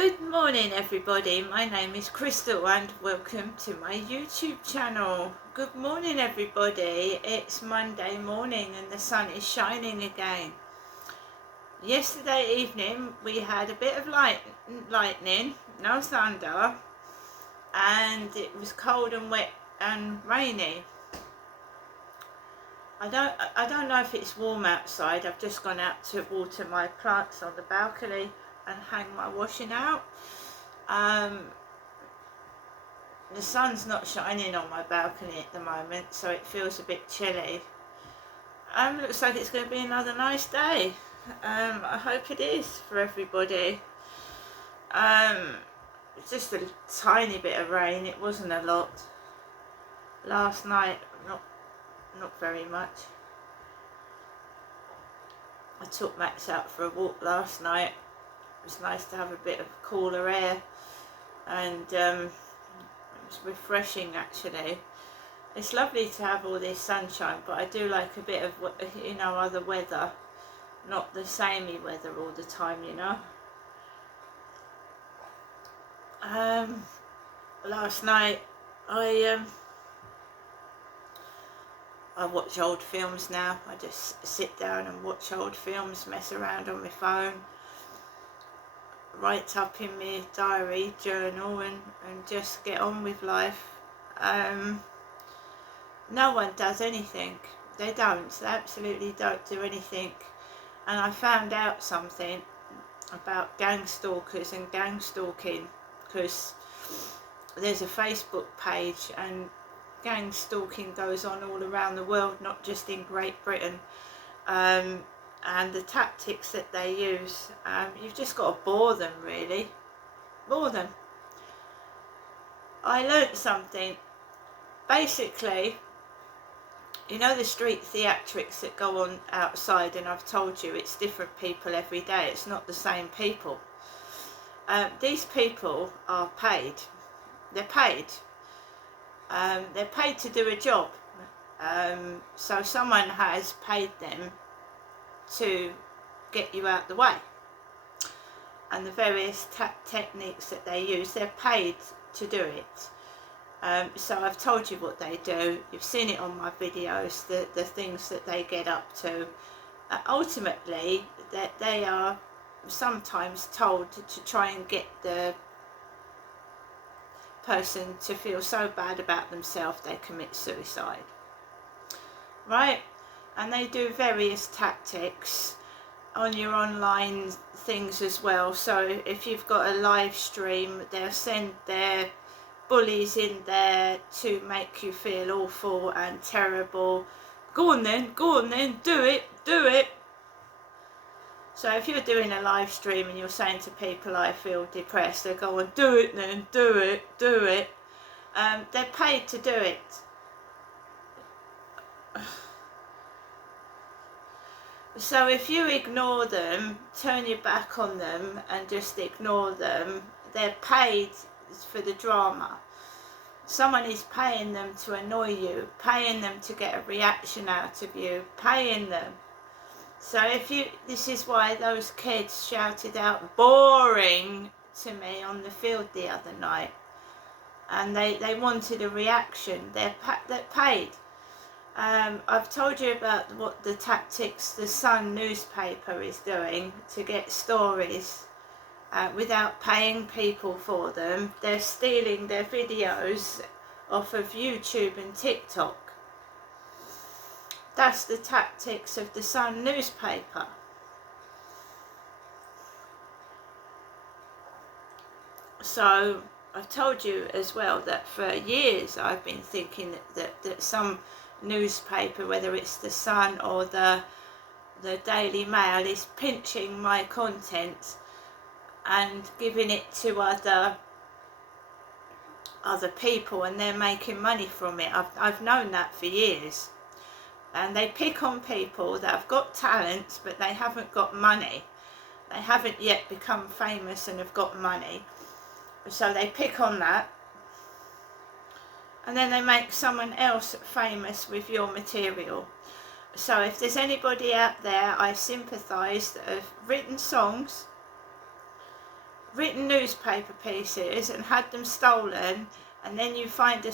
Good morning everybody, my name is Crystal and welcome to my YouTube channel. Good morning everybody, it's Monday morning and the sun is shining again. Yesterday evening we had a bit of lightning, no thunder, and it was cold and wet and rainy. I don't know if it's warm outside. I've just gone out to water my plants on the balcony and hang my washing out. The sun's not shining on my balcony at the moment, so it feels a bit chilly. Looks like it's going to be another nice day. I hope it is for everybody. Just a tiny bit of rain, it wasn't a lot. Last night, not very much. I took Max out for a walk last night. It was nice to have a bit of cooler air, and it was refreshing actually. It's lovely to have all this sunshine, but I do like a bit of, other weather, not the samey weather all the time, Last night I watch old films now. I just sit down and watch old films, mess around on my phone, write up in my diary, journal, and just get on with life. No one does anything. They absolutely don't do anything. And I found out something about gang stalkers and gang stalking, because there's a Facebook page, and gang stalking goes on all around the world, not just in Great Britain. And the tactics that they use, you've just got to bore them, really. Bore them. I learnt something. Basically, the street theatrics that go on outside, and I've told you it's different people every day, it's not the same people. These people are paid. They're paid. They're paid to do a job. So someone has paid them to get you out the way. And the various techniques that they use, they're paid to do it. So I've told you what they do. You've seen it on my videos, the things that they get up to. Ultimately, they are sometimes told to try and get the person to feel so bad about themselves they commit suicide, right? And they do various tactics on your online things as well. So if you've got a live stream, they'll send their bullies in there to make you feel awful and terrible. Go on then, do it. So if you're doing a live stream and you're saying to people, I feel depressed, they go on, do it then, do it. They're paid to do it. So if you ignore them, turn your back on them and just ignore them, they're paid for the drama. Someone is paying them to annoy you, paying them to get a reaction out of you, paying them. So this is why those kids shouted out boring to me on the field the other night, and they wanted a reaction. They're paid. I've told you about what the tactics the Sun newspaper is doing to get stories without paying people for them. They're stealing their videos off of YouTube and TikTok. That's the tactics of the Sun newspaper. So I've told you as well that for years I've been thinking that some newspaper, whether it's the Sun or the Daily Mail, is pinching my content and giving it to other people, and they're making money from it. I've known that for years. And they pick on people that have got talents, but they haven't got money. They haven't yet become famous and have got money. So they pick on that. And then they make someone else famous with your material. So if there's anybody out there, I sympathise, that have written songs written newspaper pieces and had them stolen, and then you find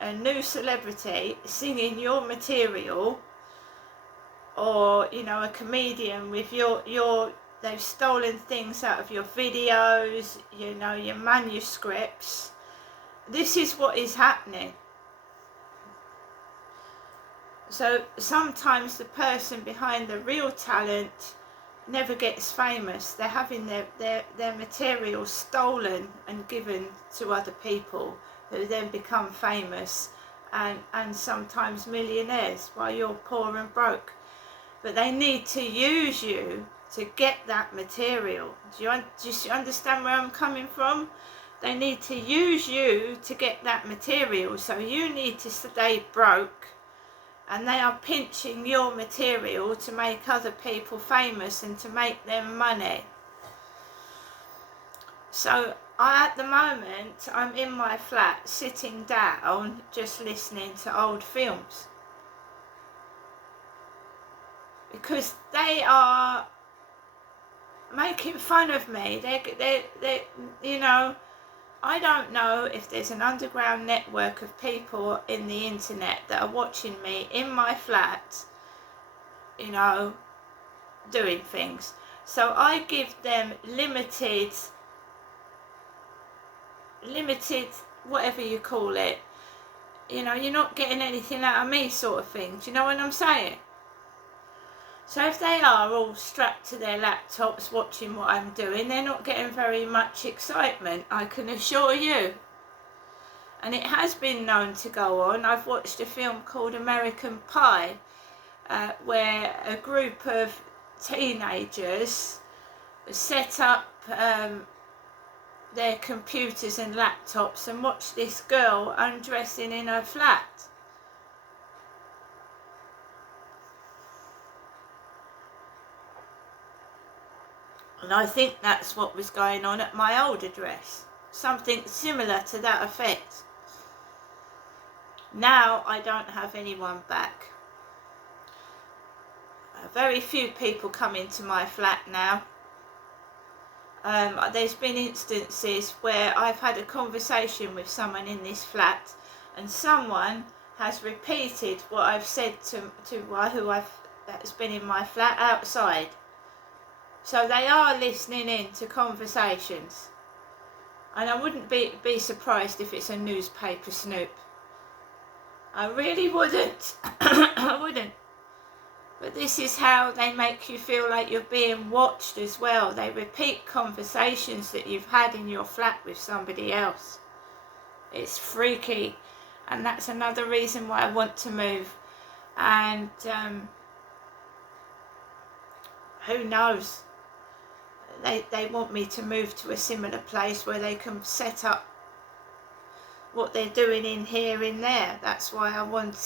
a new celebrity singing your material, or you know, a comedian with your they've stolen things out of your videos, you know, your manuscripts. This is what is happening. So sometimes the person behind the real talent never gets famous. They're having their material stolen and given to other people, who then become famous and sometimes millionaires while you're poor and broke. But they need to use you to get that material. Do you understand where I'm coming from? They need to use you to get that material, so you need to stay broke, and they are pinching your material to make other people famous and to make them money. So at the moment, I'm in my flat sitting down just listening to old films, because they are making fun of me. They you know, I don't know if there's an underground network of people in the internet that are watching me in my flat, you know, doing things. So I give them limited, whatever you call it. You know, you're not getting anything out of me, sort of thing. Do you know what I'm saying? So if they are all strapped to their laptops watching what I'm doing, they're not getting very much excitement, I can assure you. And it has been known to go on. I've watched a film called American Pie, where a group of teenagers set up their computers and laptops and watched this girl undressing in her flat. And I think that's what was going on at my old address. Something similar to that effect. Now I don't have anyone back. Very few people come into my flat now. There's been instances where I've had a conversation with someone in this flat, and someone has repeated what I've said to who that's been in my flat outside. So they are listening in to conversations. And I wouldn't be surprised if it's a newspaper snoop. I really wouldn't. I wouldn't. But this is how they make you feel like you're being watched as well. They repeat conversations that you've had in your flat with somebody else. It's freaky. And that's another reason why I want to move. And who knows? They want me to move to a similar place where they can set up what they're doing in here, in there. That's why I want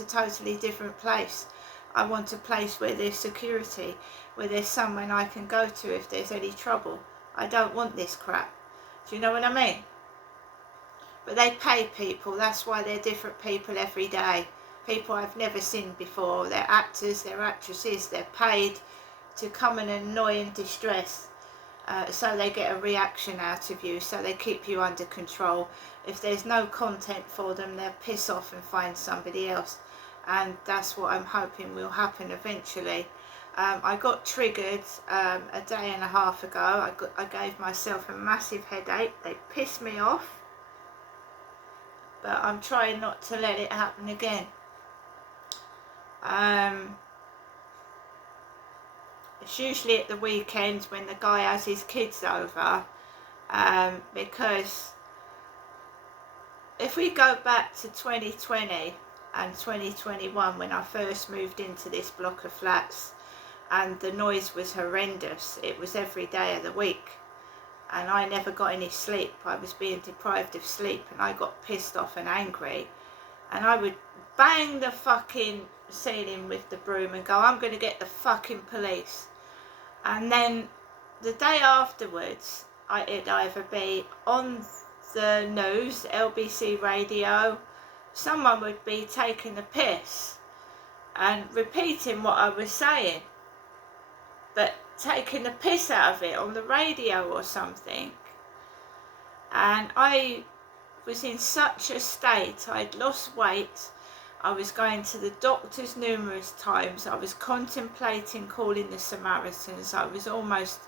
a totally different place. I want a place where there's security, where there's someone I can go to if there's any trouble. I don't want this crap. Do you know what I mean? But they pay people. That's why they're different people every day. People I've never seen before. They're actors, they're actresses, they're paid to come and annoy and distress, so they get a reaction out of you, so they keep you under control. If there's no content for them, they'll piss off and find somebody else, and that's what I'm hoping will happen eventually. I got triggered a day and a half ago. I gave myself a massive headache. They pissed me off, but I'm trying not to let it happen again. It's usually at the weekends when the guy has his kids over, because if we go back to 2020 and 2021, when I first moved into this block of flats, and the noise was horrendous, it was every day of the week, and I never got any sleep. I was being deprived of sleep, and I got pissed off and angry, and I would bang the fucking ceiling with the broom and go, I'm going to get the fucking police. And then the day afterwards, it'd either be on the news, LBC radio, someone would be taking the piss and repeating what I was saying. But taking the piss out of it on the radio or something. And I was in such a state. I'd lost weight. I was going to the doctors numerous times. I was contemplating calling the Samaritans. I was almost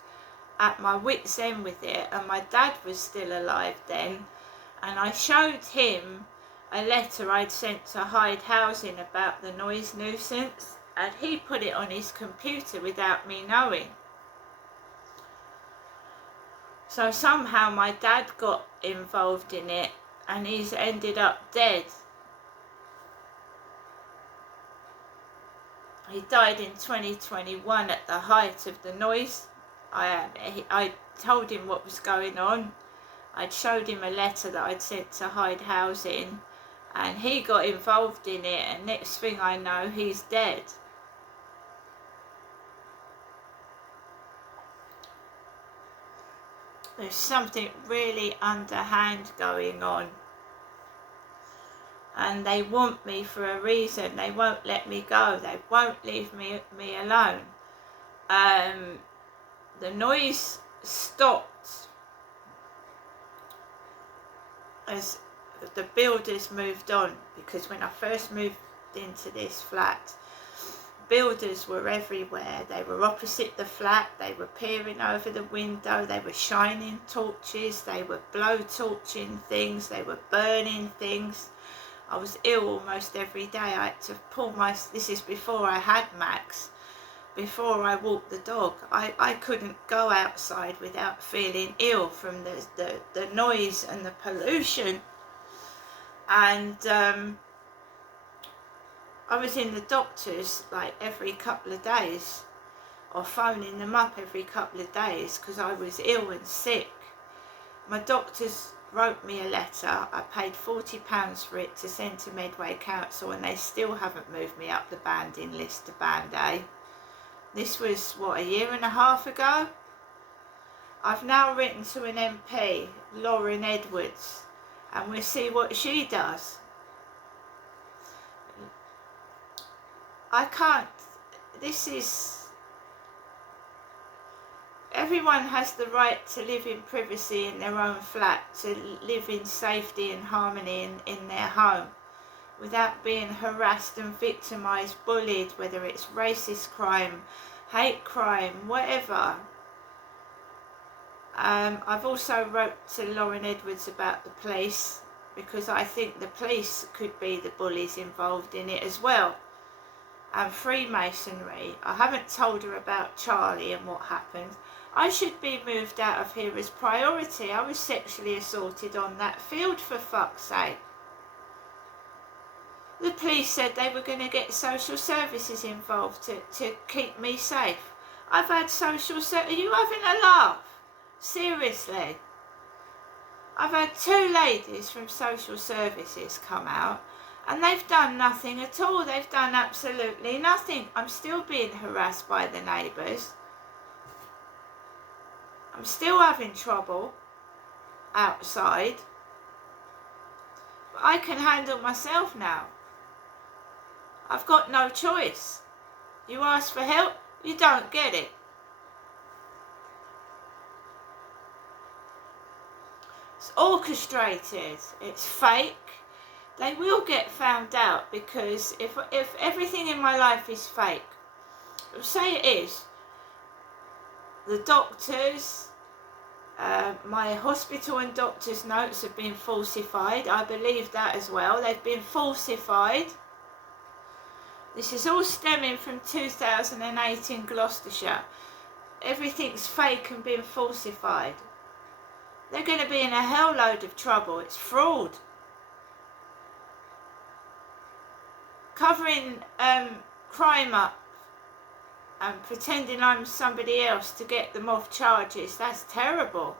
at my wit's end with it, and my dad was still alive then, and I showed him a letter I'd sent to Hyde Housing about the noise nuisance, and he put it on his computer without me knowing. So somehow my dad got involved in it, and he's ended up dead. He died in 2021 at the height of the noise. I told him what was going on. I'd showed him a letter that I'd sent to Hyde Housing, and he got involved in it, and next thing I know, he's dead. There's something really underhand going on, and they want me for a reason. They won't let me go. They won't leave me alone. The noise stopped as the builders moved on, because when I first moved into this flat, builders were everywhere. They were opposite the flat, they were peering over the window, they were shining torches, they were blow torching things, they were burning things. I was ill almost every day. I had to pull this is before I had Max, before I walked the dog. I couldn't go outside without feeling ill from the noise and the pollution. And I was in the doctors like every couple of days, or phoning them up every couple of days because I was ill and sick. My doctors wrote me a letter. I paid £40 for it to send to Medway Council, and they still haven't moved me up the banding list to Band A. This was, what, a year and a half ago? I've now written to an MP, Lauren Edwards, and we'll see what she does. I can't, everyone has the right to live in privacy in their own flat, to live in safety and harmony in their home, without being harassed and victimised, bullied, whether it's racist crime, hate crime, whatever. I've also wrote to Lauren Edwards about the police, because I think the police could be the bullies involved in it as well. And Freemasonry. I haven't told her about Charlie and what happened. I should be moved out of here as priority. I was sexually assaulted on that field, for fuck's sake. The police said they were going to get social services involved to keep me safe. I've had social services. Are you having a laugh? Seriously. I've had 2 ladies from social services come out, and they've done nothing at all. They've done absolutely nothing. I'm still being harassed by the neighbours. I'm still having trouble outside. But I can handle myself now. I've got no choice. You ask for help, you don't get it. It's orchestrated. It's fake. They will get found out, because if everything in my life is fake, say it is, the doctors, my hospital and doctor's notes have been falsified. I believe that as well. They've been falsified. This is all stemming from 2008 in Gloucestershire. Everything's fake and been falsified. They're going to be in a hell load of trouble. It's fraud. Covering crime up and pretending I'm somebody else to get them off charges, that's terrible.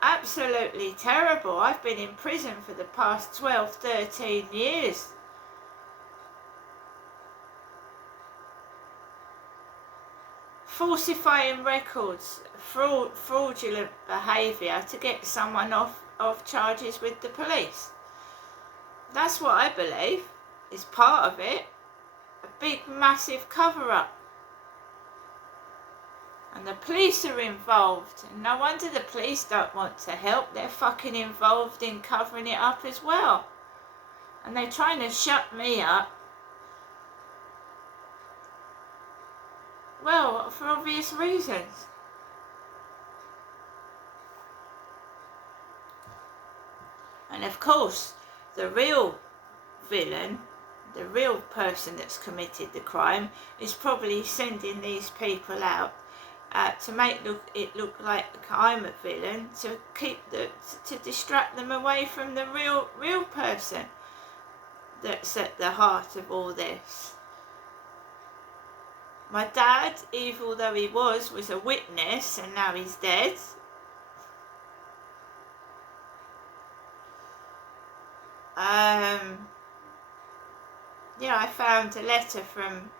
Absolutely terrible. I've been in prison for the past 12, 13 years. Falsifying records, fraudulent behaviour to get someone off charges with the police. That's what I believe is part of it. A big, massive cover-up. And the police are involved. And no wonder the police don't want to help. They're fucking involved in covering it up as well. And they're trying to shut me up. Well, for obvious reasons. And of course, the real villain, the real person that's committed the crime, is probably sending these people out to make it look like I'm a villain, to to distract them away from the real person that's at the heart of all this. My dad, evil though he was a witness, and now he's dead. Yeah, I found a letter from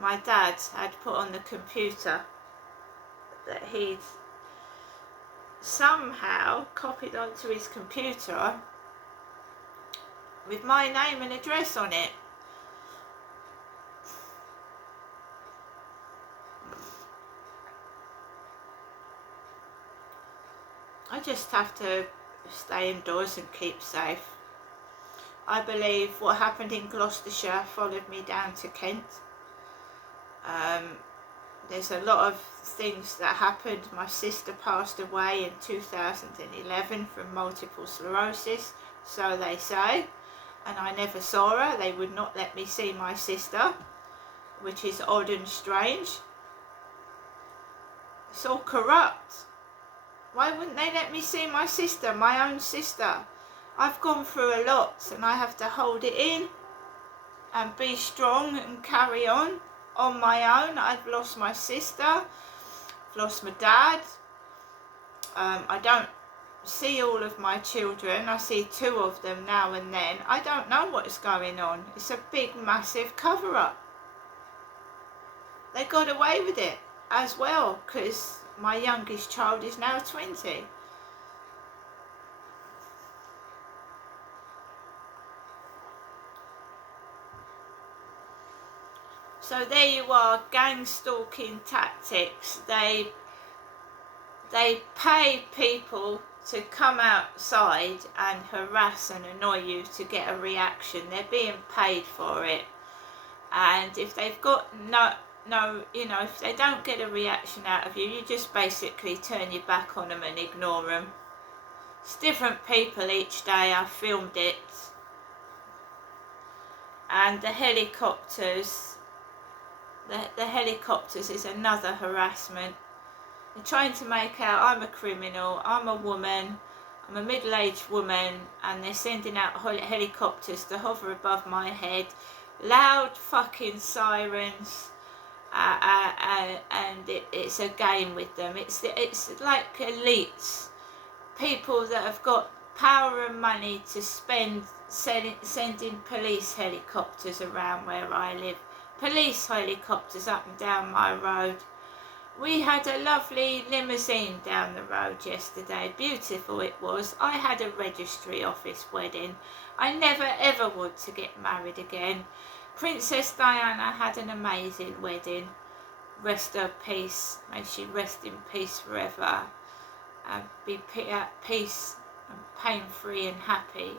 my dad had put on the computer that he'd somehow copied onto his computer with my name and address on it. I just have to stay indoors and keep safe. I believe what happened in Gloucestershire followed me down to Kent. There's a lot of things that happened. My sister passed away in 2011 from multiple sclerosis, so they say, and I never saw her. They would not let me see my sister, which is odd and strange. It's all corrupt. Why wouldn't they let me see my sister, my own sister? I've gone through a lot, and I have to hold it in and be strong and carry on my own. I've lost my sister, I've lost my dad. I don't see all of my children. I see 2 of them now and then. I don't know what's going on. It's a big, massive cover-up. They got away with it as well, because my youngest child is now 20. So there you are, gang stalking tactics. They pay people to come outside and harass and annoy you to get a reaction. They're being paid for it. And if they've got if they don't get a reaction out of you, you just basically turn your back on them and ignore them. It's different people each day. I filmed it. And the helicopters, the helicopters is another harassment. They're trying to make out I'm a criminal, I'm a woman, I'm a middle-aged woman, and they're sending out helicopters to hover above my head, loud fucking sirens, and it's a game with them. It's like elites, people that have got power and money to spend sending police helicopters around where I live. Police helicopters up and down my road. We had a lovely limousine down the road yesterday. Beautiful it was. I had a registry office wedding. I never ever want to get married again. Princess Diana had an amazing wedding. Rest her peace. May she rest in peace forever. And be at peace and pain-free and happy.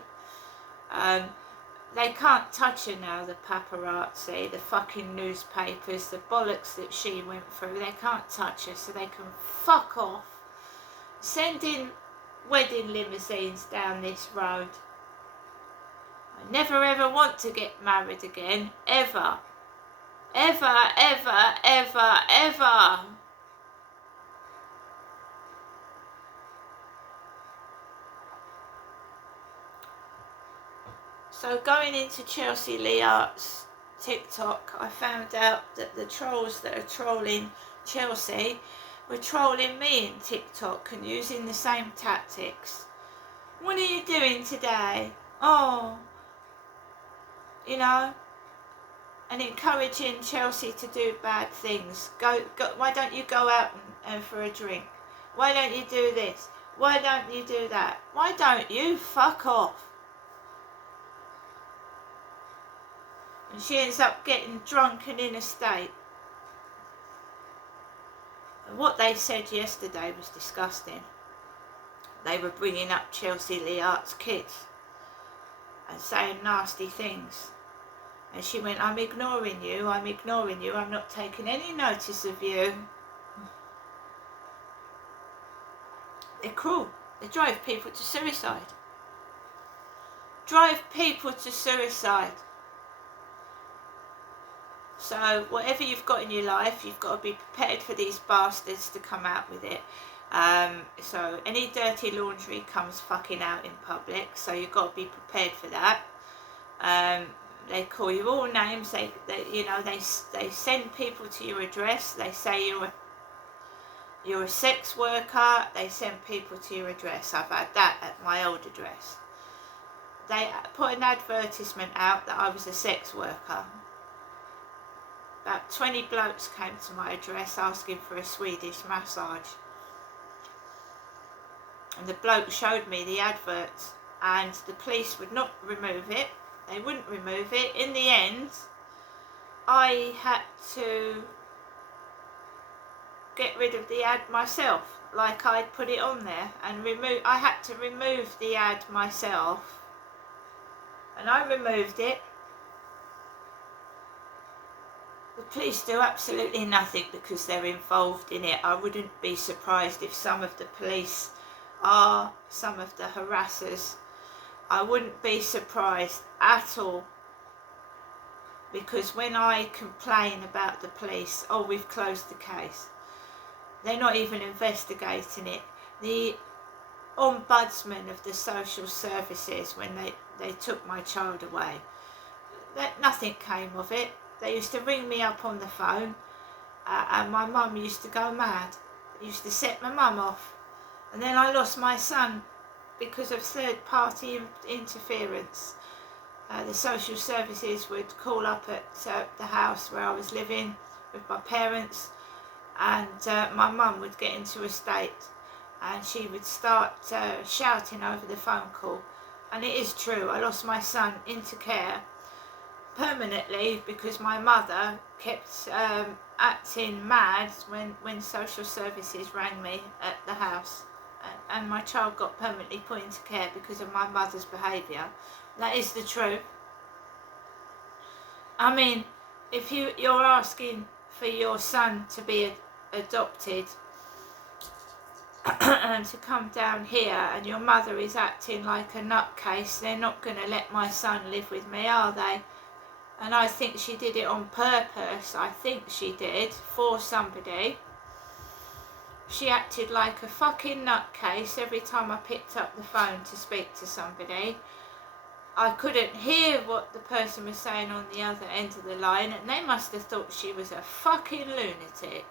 They can't touch her now, the paparazzi, the fucking newspapers, the bollocks that she went through. They can't touch her, so they can fuck off. Sending wedding limousines down this road. I never ever want to get married again. Ever. Ever, ever, ever, ever. So going into Chelsea Lear's TikTok, I found out that the trolls that are trolling Chelsea were trolling me in TikTok and using the same tactics. What are you doing today? Oh, and encouraging Chelsea to do bad things. Go, why don't you go out and for a drink? Why don't you do this? Why don't you do that? Why don't you fuck off? And she ends up getting drunk and in a state. What they said yesterday was disgusting. They were bringing up Chelsea Leart's kids and saying nasty things. And she went, I'm ignoring you, I'm not taking any notice of you. They're cruel. They drive people to suicide. So whatever you've got in your life, you've got to be prepared for these bastards to come out with it. So any dirty laundry comes fucking out in public, so you've got to be prepared for that. They call you all names. They send people to your address. They say you're a sex worker. They send people to your address. I've had that at my old address. They put an advertisement out that I was a sex worker. About 20 blokes came to my address asking for a Swedish massage. And the bloke showed me the advert, and the police would not remove it. They wouldn't remove it. In the end, I had to get rid of the ad myself, like I'd put it on there, and I had to remove the ad myself, and I removed it. The police do absolutely nothing because they're involved in it. I wouldn't be surprised if some of the police are some of the harassers. I wouldn't be surprised at all, because when I complain about the police, oh, we've closed the case, they're not even investigating it. The ombudsman of the social services, when they took my child away, nothing came of it. They used to ring me up on the phone, and my mum used to go mad. It used to set my mum off. And then I lost my son because of third-party interference. The social services would call up at the house where I was living with my parents, and my mum would get into a state, and she would start shouting over the phone call. And it is true, I lost my son into care permanently because my mother kept acting mad when social services rang me at the house, and my child got permanently put into care because of my mother's behaviour. That is the truth. I mean, if you're asking for your son to be adopted and to come down here, and your mother is acting like a nutcase, they're not going to let my son live with me, are they? And I think she did it on purpose. I think she did, for somebody. She acted like a fucking nutcase every time I picked up the phone to speak to somebody. I couldn't hear what the person was saying on the other end of the line, and they must have thought she was a fucking lunatic.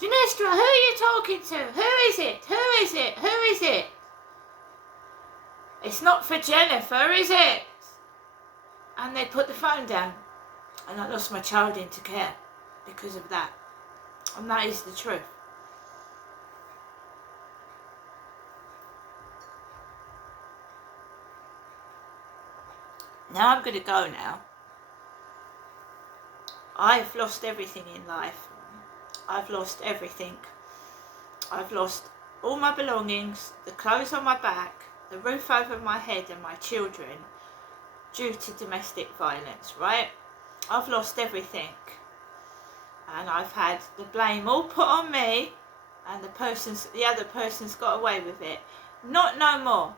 Janestra, who are you talking to? Who is it? Who is it? Who is it? It's not for Jennifer, is it? And they put the phone down, and I lost my child into care because of that. And that is the truth. Now I'm going to go now. I've lost everything in life. I've lost everything. I've lost all my belongings, the clothes on my back, the roof over my head, and my children, due to domestic violence, right? I've lost everything. And I've had the blame all put on me, and the other person's got away with it. Not no more.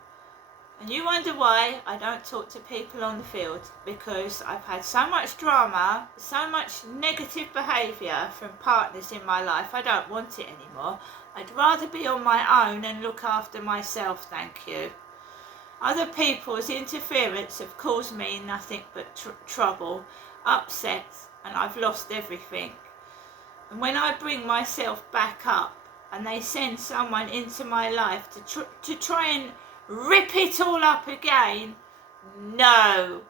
And you wonder why I don't talk to people on the field, because I've had so much drama, so much negative behaviour from partners in my life. I don't want it anymore. I'd rather be on my own and look after myself, thank you. Other people's interference have caused me nothing but trouble, upset, and I've lost everything. And when I bring myself back up and they send someone into my life to try and rip it all up again, no.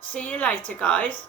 See you later, guys.